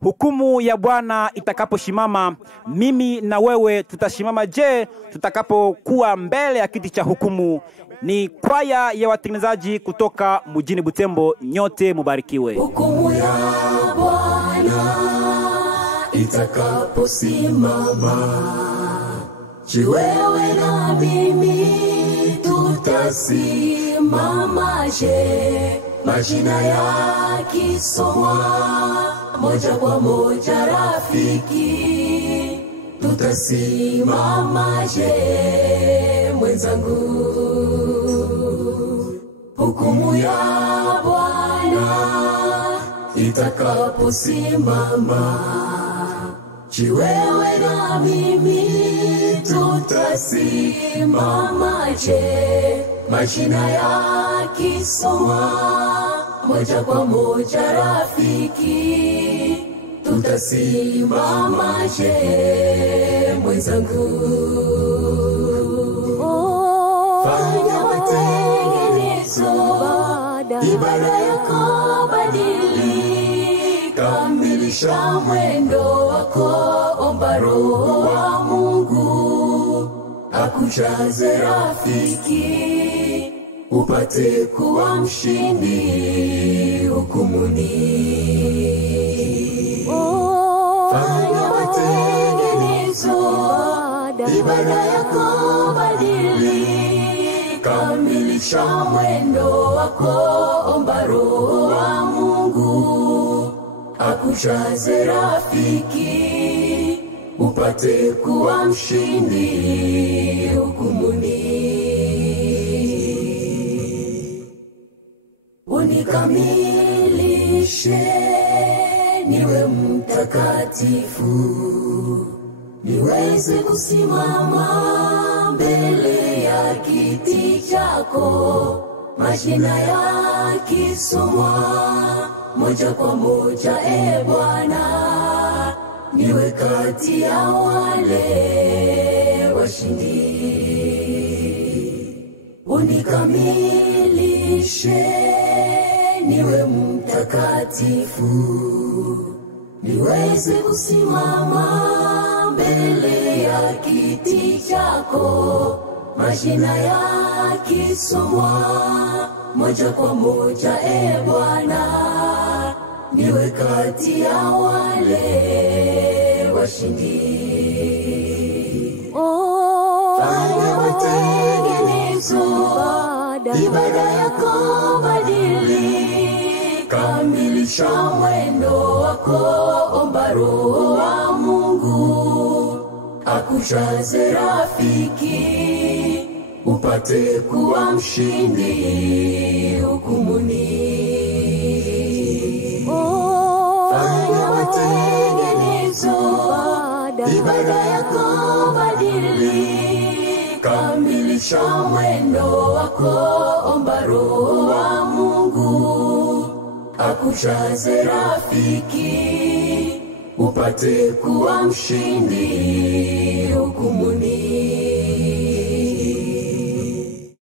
hukumu ya Bwana itakaposhimama, mimi na wewe tutashimama je tutakapokuwa mbele ya kiti cha hukumu? Ni kwaya ya watengenezaji kutoka mjini Butembo. Nyote mubarikiwe. Hukumu ya Bwana itakaposimama, je, wewe na mimi tutasimama je? Majina yakisomwa moja kwa moja rafiki, tutasimama je mwenzangu? Hukumu ya Bwana itakaposimama, je, wewe na mimi tutasimama je? Majina yakisomwa moja kwa moja rafiki, tutasimama je mwenzangu? Fanya matengenezo, ibada yako badili, kamilisha mwendo wako, omba Roho wa Mungu akujaze rafiki, upate kuwa mshindi hukumuni. Fanya matengenezo, ibada yako badili, kamilisha mwendo wako, omba Roho wa Mungu akujaze rafiki, upate kuwa mshindi hukumuni. Unikamilishe niwe mtakatifu, niweze kusimama mbele ya kiti chako. Majina yakisomwa moja kwa moja, e Bwana, niwe kati ya wale washindi. Unikamilishe niwe mtakatifu, niweze kusimama mbele ya kiti chako. Majina yakisomwa moja kwa moja, e Bwana, niwe kati ya wale washindi. Fanya matengenezo, ibada yako badili, kamilisha mwendo wako, omba Roho wa Mungu akujaze rafiki, upate kuwa mshindi hukumuni. Fanya matengenezo, ibada yako badili, kamilisha mwendo wako, omba Roho wa Mungu akujaze rafiki, upate kuwa mshindi hukumuni.